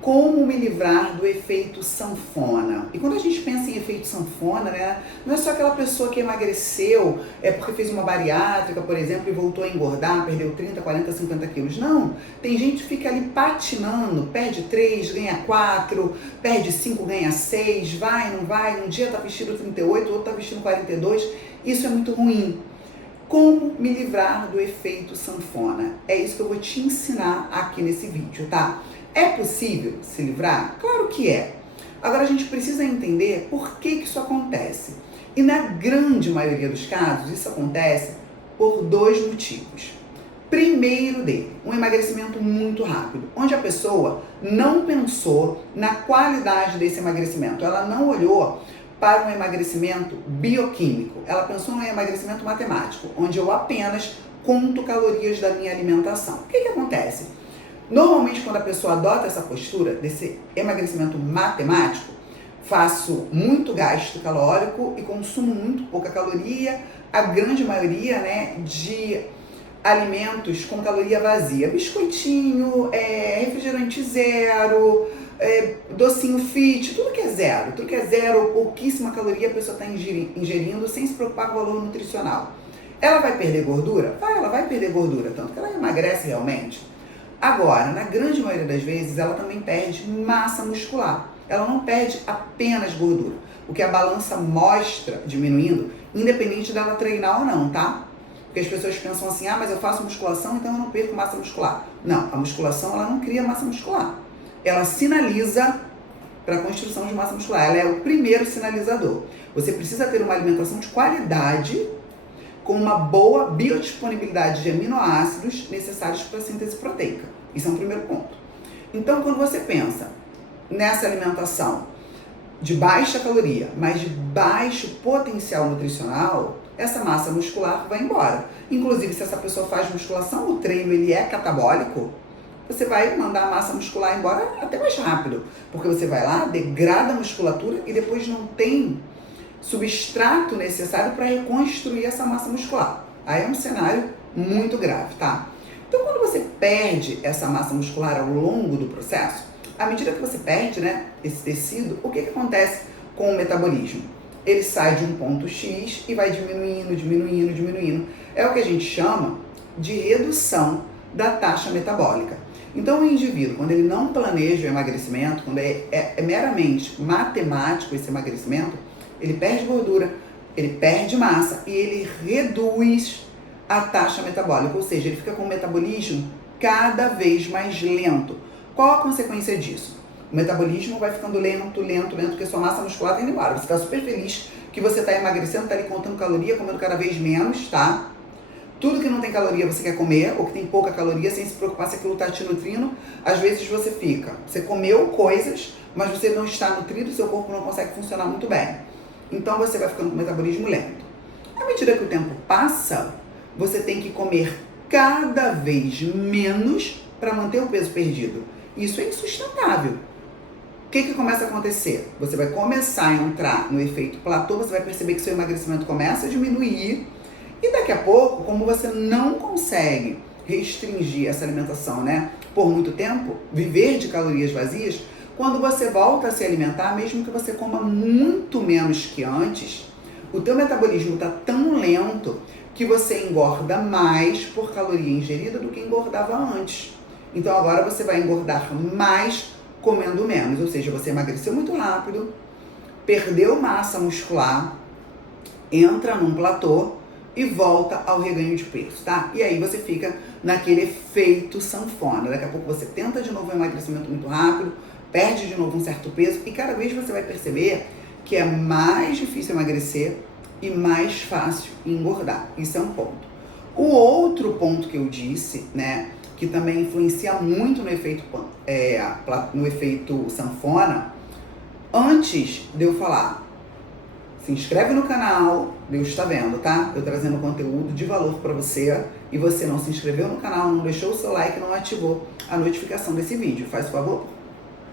Como me livrar do efeito sanfona? E quando a gente pensa em efeito sanfona, né, não é só aquela pessoa que emagreceu porque fez uma bariátrica, por exemplo, e voltou a engordar, perdeu 30, 40, 50 quilos. Não, tem gente que fica ali patinando, perde 3, ganha 4, perde 5, ganha 6, vai, não vai, um dia tá vestido 38, o outro tá vestindo 42, isso é muito ruim. Como me livrar do efeito sanfona? É isso que eu vou te ensinar aqui nesse vídeo, tá? É possível se livrar? Claro que é. Agora a gente precisa entender por que isso acontece. E na grande maioria dos casos, isso acontece por 2 motivos. Primeiro dele, um emagrecimento muito rápido, onde a pessoa não pensou na qualidade desse emagrecimento. Ela não olhou para um emagrecimento bioquímico. Ela pensou no emagrecimento matemático, onde eu apenas conto calorias da minha alimentação. O que acontece? Normalmente, quando a pessoa adota essa postura desse emagrecimento matemático, faço muito gasto calórico e consumo muito pouca caloria, a grande maioria, né, de alimentos com caloria vazia. Biscoitinho, refrigerante zero, docinho fit, tudo que é zero, pouquíssima caloria a pessoa está ingerindo sem se preocupar com o valor nutricional. Ela vai perder gordura? Ela vai perder gordura, tanto que ela emagrece realmente. Agora, na grande maioria das vezes, ela também perde massa muscular. Ela não perde apenas gordura. O que a balança mostra diminuindo, independente dela treinar ou não, tá? Porque as pessoas pensam assim, mas eu faço musculação, então eu não perco massa muscular. Não, a musculação ela não cria massa muscular. Ela sinaliza para a construção de massa muscular. Ela é o primeiro sinalizador. Você precisa ter uma alimentação de qualidade com uma boa biodisponibilidade de aminoácidos necessários para a síntese proteica. Isso é um primeiro ponto. Então, quando você pensa nessa alimentação de baixa caloria, mas de baixo potencial nutricional, essa massa muscular vai embora. Inclusive, se essa pessoa faz musculação, o treino ele é catabólico, você vai mandar a massa muscular embora até mais rápido, porque você vai lá, degrada a musculatura e depois não tem substrato necessário para reconstruir essa massa muscular. Aí é um cenário muito grave, tá? Então, quando você perde essa massa muscular ao longo do processo, à medida que você perde, né, esse tecido, o que acontece com o metabolismo? Ele sai de um ponto X e vai diminuindo, diminuindo, diminuindo. É o que a gente chama de redução da taxa metabólica. Então, o indivíduo, quando ele não planeja o emagrecimento, quando é meramente matemático esse emagrecimento, ele perde gordura, ele perde massa e ele reduz a taxa metabólica, ou seja, ele fica com o metabolismo cada vez mais lento. Qual a consequência disso? O metabolismo vai ficando lento, porque sua massa muscular está indo embora. Você está super feliz que você está emagrecendo, está ali contando caloria, comendo cada vez menos, tá? Tudo que não tem caloria você quer comer, ou que tem pouca caloria, sem se preocupar se aquilo está te nutrindo. Às vezes você comeu coisas, mas você não está nutrido, seu corpo não consegue funcionar muito bem. Então você vai ficando com o metabolismo lento. À medida que o tempo passa, você tem que comer cada vez menos para manter o peso perdido. Isso é insustentável. O que começa a acontecer? Você vai começar a entrar no efeito platô, você vai perceber que seu emagrecimento começa a diminuir e daqui a pouco, como você não consegue restringir essa alimentação, né, por muito tempo, viver de calorias vazias, quando você volta a se alimentar, mesmo que você coma muito menos que antes, o teu metabolismo está tão lento que você engorda mais por caloria ingerida do que engordava antes. Então agora você vai engordar mais comendo menos, ou seja, você emagreceu muito rápido, perdeu massa muscular, entra num platô e volta ao reganho de peso, tá? E aí você fica naquele efeito sanfona. Daqui a pouco você tenta de novo um emagrecimento muito rápido, perde de novo um certo peso e cada vez você vai perceber que é mais difícil emagrecer e mais fácil engordar. Isso é um ponto. O outro ponto que eu disse, né, que também influencia muito no efeito sanfona, antes de eu falar, se inscreve no canal, Deus está vendo, tá? Eu trazendo conteúdo de valor para você e você não se inscreveu no canal, não deixou o seu like, não ativou a notificação desse vídeo. Faz o favor?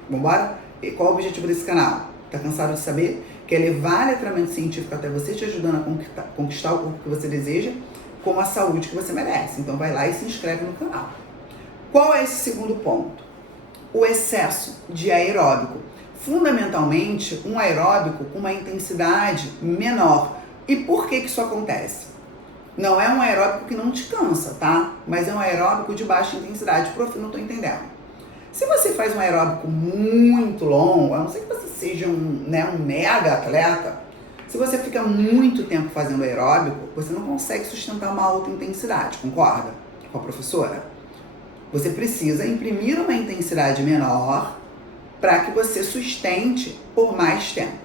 Vambora? E qual o objetivo desse canal? Tá cansado de saber? Quer levar letramento científico até você, te ajudando a conquistar o corpo que você deseja, com a saúde que você merece. Então vai lá e se inscreve no canal. Qual é esse segundo ponto? o excesso de aeróbico. Fundamentalmente, um aeróbico com uma intensidade menor. E por que isso acontece? Não é um aeróbico que não te cansa, tá? Mas é um aeróbico de baixa intensidade. Prof, não tô entendendo. Se você faz um aeróbico muito longo, a não ser que você seja um mega atleta, se você fica muito tempo fazendo aeróbico, você não consegue sustentar uma alta intensidade, concorda com a professora? Você precisa imprimir uma intensidade menor para que você sustente por mais tempo.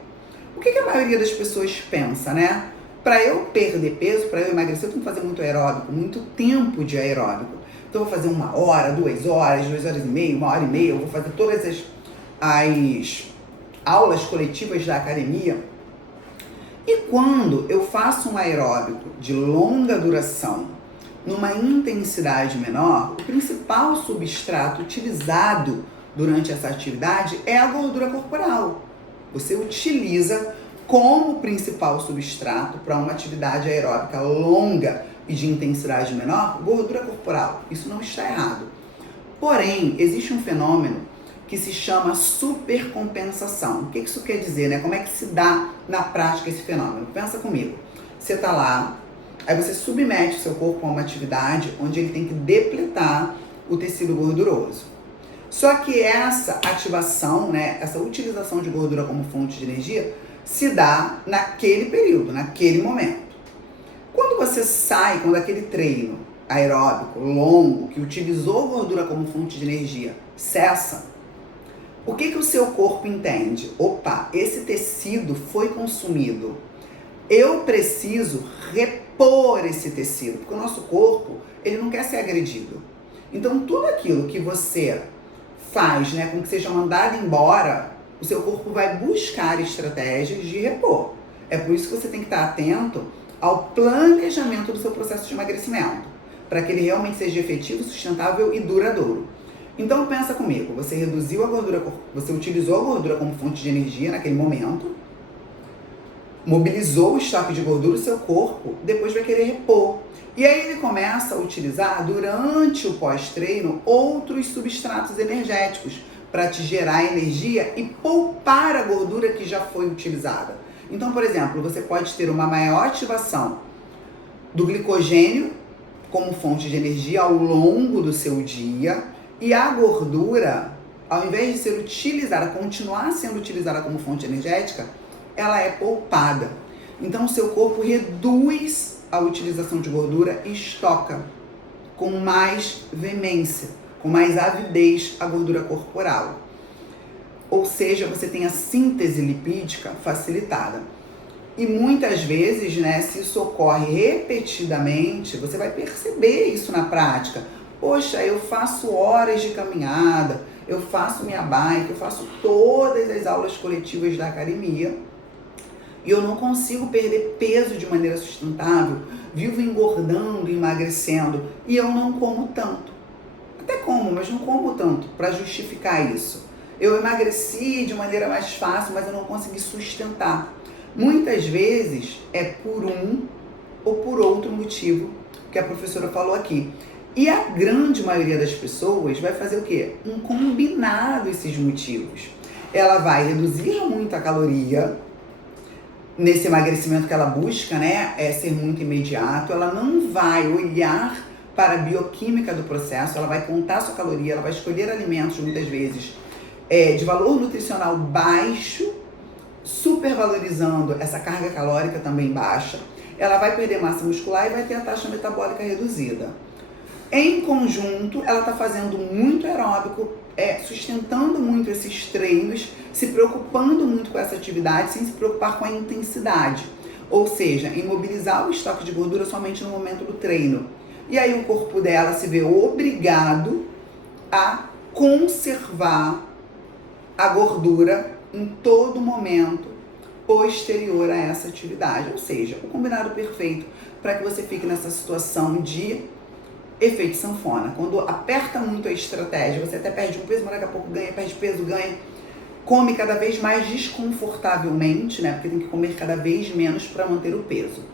O que a maioria das pessoas pensa, né? Para eu perder peso, para eu emagrecer, eu tenho que fazer muito aeróbico, muito tempo de aeróbico. Então eu vou fazer 1 hora, 2 horas, 2 horas e meia, 1 hora e meia, eu vou fazer todas as aulas coletivas da academia. E quando eu faço um aeróbico de longa duração, numa intensidade menor, o principal substrato utilizado durante essa atividade é a gordura corporal. Você utiliza como principal substrato para uma atividade aeróbica longa e de intensidade menor, gordura corporal. Isso não está errado. Porém, existe um fenômeno que se chama supercompensação. O que isso quer dizer, né? Como é que se dá na prática esse fenômeno? Pensa comigo. Você está lá, aí você submete o seu corpo a uma atividade onde ele tem que depletar o tecido gorduroso. Só que essa ativação, né, essa utilização de gordura como fonte de energia, se dá naquele período, naquele momento. Quando você sai, quando aquele treino aeróbico longo, que utilizou gordura como fonte de energia, cessa, o que o seu corpo entende? Opa, esse tecido foi consumido. Eu preciso repor esse tecido, porque o nosso corpo, ele não quer ser agredido. Então, tudo aquilo que você faz, né, com que seja mandado embora, o seu corpo vai buscar estratégias de repor. É por isso que você tem que estar atento ao planejamento do seu processo de emagrecimento, para que ele realmente seja efetivo, sustentável e duradouro. Então pensa comigo, você reduziu a gordura, você utilizou a gordura como fonte de energia naquele momento, mobilizou o estoque de gordura, o seu corpo depois vai querer repor. E aí ele começa a utilizar, durante o pós-treino, outros substratos energéticos para te gerar energia e poupar a gordura que já foi utilizada. Então, por exemplo, você pode ter uma maior ativação do glicogênio como fonte de energia ao longo do seu dia e a gordura, ao invés de ser utilizada, continuar sendo utilizada como fonte energética, ela é poupada. Então, o seu corpo reduz a utilização de gordura e estoca com mais veemência, com mais avidez a gordura corporal. Ou seja, você tem a síntese lipídica facilitada. E muitas vezes, né, se isso ocorre repetidamente, você vai perceber isso na prática. Poxa, eu faço horas de caminhada, eu faço minha bike, eu faço todas as aulas coletivas da academia e eu não consigo perder peso de maneira sustentável, vivo engordando, emagrecendo e eu não como tanto. Até como, mas não como tanto para justificar isso. Eu emagreci de maneira mais fácil, mas eu não consegui sustentar. Muitas vezes é por um ou por outro motivo que a professora falou aqui. E a grande maioria das pessoas vai fazer o quê? Um combinado desses motivos. Ela vai reduzir muito a caloria nesse emagrecimento que ela busca, né? É ser muito imediato. Ela não vai olhar para a bioquímica do processo, ela vai contar a sua caloria, ela vai escolher alimentos muitas vezes de valor nutricional baixo, supervalorizando essa carga calórica também baixa. Ela vai perder massa muscular e vai ter a taxa metabólica reduzida. Em conjunto, ela está fazendo muito aeróbico, sustentando muito esses treinos, se preocupando muito com essa atividade, sem se preocupar com a intensidade. Ou seja, imobilizar o estoque de gordura somente no momento do treino. E aí o corpo dela se vê obrigado a conservar a gordura em todo momento posterior a essa atividade. Ou seja, o combinado perfeito para que você fique nessa situação de efeito sanfona. Quando aperta muito a estratégia, você até perde um peso, mas daqui a pouco ganha, perde peso, ganha, come cada vez mais desconfortavelmente, né? Porque tem que comer cada vez menos para manter o peso.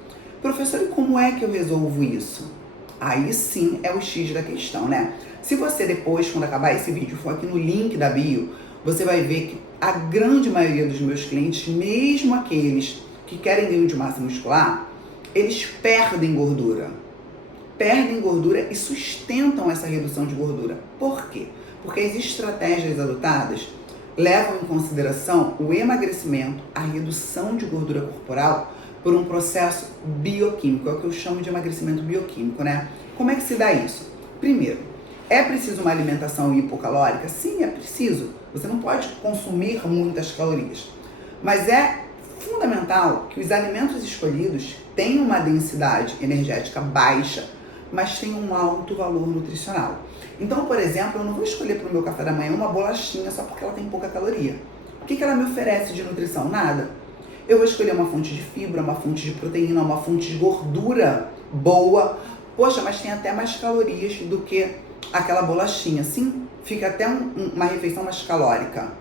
Professor, e como é que eu resolvo isso? Aí sim é o X da questão, né? Se você depois, quando acabar esse vídeo, for aqui no link da bio, você vai ver que a grande maioria dos meus clientes, mesmo aqueles que querem ganho de massa muscular, eles perdem gordura. Perdem gordura e sustentam essa redução de gordura. Por quê? Porque as estratégias adotadas levam em consideração o emagrecimento, a redução de gordura corporal por um processo bioquímico, é o que eu chamo de emagrecimento bioquímico, né? Como é que se dá isso? Primeiro, é preciso uma alimentação hipocalórica? Sim, é preciso. Você não pode consumir muitas calorias. Mas é fundamental que os alimentos escolhidos tenham uma densidade energética baixa, mas tenham um alto valor nutricional. Então, por exemplo, eu não vou escolher para o meu café da manhã uma bolachinha só porque ela tem pouca caloria. O que ela me oferece de nutrição? Nada. Eu vou escolher uma fonte de fibra, uma fonte de proteína, uma fonte de gordura boa. Poxa, mas tem até mais calorias do que aquela bolachinha. Sim, fica até uma refeição mais calórica.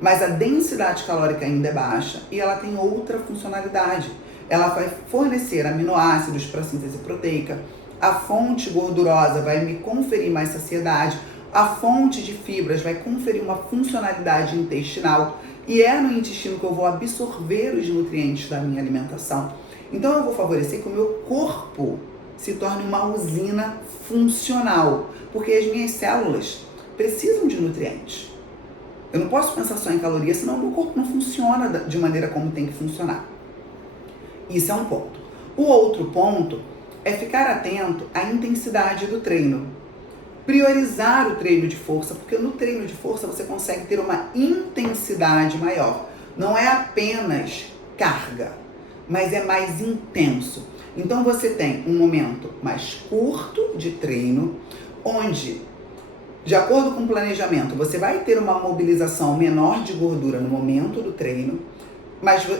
Mas a densidade calórica ainda é baixa e ela tem outra funcionalidade. Ela vai fornecer aminoácidos para a síntese proteica. A fonte gordurosa vai me conferir mais saciedade. A fonte de fibras vai conferir uma funcionalidade intestinal. E é no intestino que eu vou absorver os nutrientes da minha alimentação. Então eu vou favorecer que o meu corpo se torne uma usina funcional. Porque as minhas células precisam de nutrientes. Eu não posso pensar só em calorias, senão o meu corpo não funciona de maneira como tem que funcionar. Isso é um ponto. O outro ponto é ficar atento à intensidade do treino. Priorizar o treino de força, porque no treino de força você consegue ter uma intensidade maior. Não é apenas carga, mas é mais intenso. Então você tem um momento mais curto de treino, onde, de acordo com o planejamento, você vai ter uma mobilização menor de gordura no momento do treino,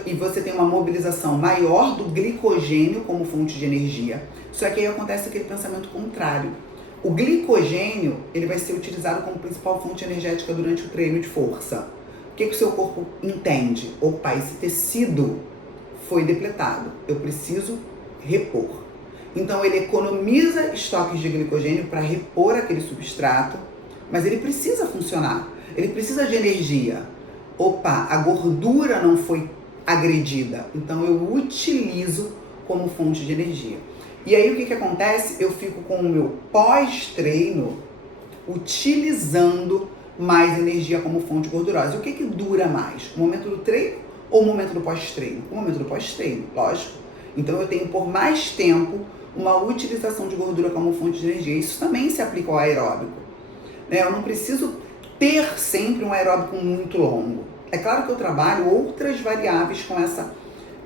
e você tem uma mobilização maior do glicogênio como fonte de energia. Só que aí acontece aquele pensamento contrário. O glicogênio, ele vai ser utilizado como principal fonte energética durante o treino de força. O que o seu corpo entende? Opa, esse tecido foi depletado, eu preciso repor. Então ele economiza estoques de glicogênio para repor aquele substrato, mas ele precisa funcionar, ele precisa de energia. Opa, a gordura não foi agredida, então eu utilizo como fonte de energia. E aí o que acontece? Eu fico com o meu pós-treino utilizando mais energia como fonte gordurosa. E o que dura mais? O momento do treino ou o momento do pós-treino? O momento do pós-treino, lógico. Então eu tenho por mais tempo uma utilização de gordura como fonte de energia. Isso também se aplica ao aeróbico. Eu não preciso ter sempre um aeróbico muito longo. É claro que eu trabalho outras variáveis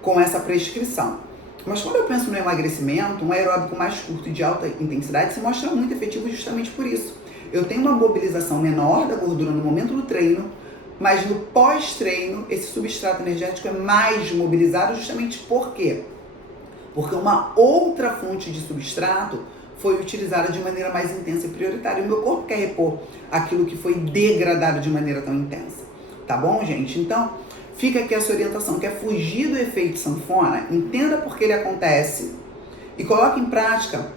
com essa prescrição. Mas quando eu penso no emagrecimento, um aeróbico mais curto e de alta intensidade se mostra muito efetivo justamente por isso. Eu tenho uma mobilização menor da gordura no momento do treino, mas no pós-treino esse substrato energético é mais mobilizado justamente por quê? Porque uma outra fonte de substrato foi utilizada de maneira mais intensa e prioritária. O meu corpo quer repor aquilo que foi degradado de maneira tão intensa. Tá bom, gente? Então, fica aqui essa orientação. Quer fugir do efeito sanfona? Entenda por que ele acontece e coloque em prática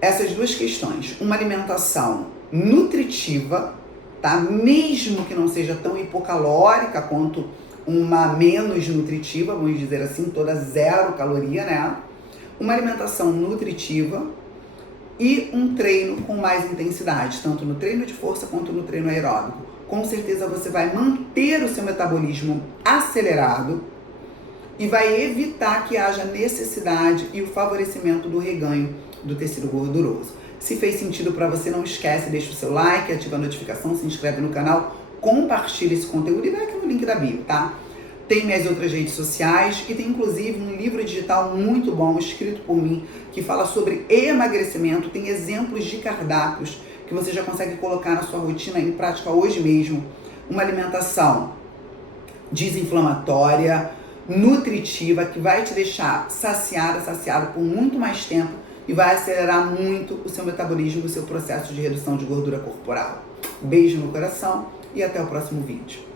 essas duas questões. Uma alimentação nutritiva, tá? Mesmo que não seja tão hipocalórica quanto uma menos nutritiva, vamos dizer assim, toda zero caloria, né? Uma alimentação nutritiva e um treino com mais intensidade, tanto no treino de força quanto no treino aeróbico. Com certeza você vai manter o seu metabolismo acelerado e vai evitar que haja necessidade e o favorecimento do reganho do tecido gorduroso. Se fez sentido para você, não esquece, deixa o seu like, ativa a notificação, se inscreve no canal, compartilha esse conteúdo e vai aqui no link da bio, tá? Tem minhas outras redes sociais e tem inclusive um livro digital muito bom, escrito por mim, que fala sobre emagrecimento, tem exemplos de cardápios que você já consegue colocar na sua rotina em prática hoje mesmo. Uma alimentação desinflamatória, nutritiva, que vai te deixar saciado por muito mais tempo e vai acelerar muito o seu metabolismo, o seu processo de redução de gordura corporal. Beijo no coração e até o próximo vídeo.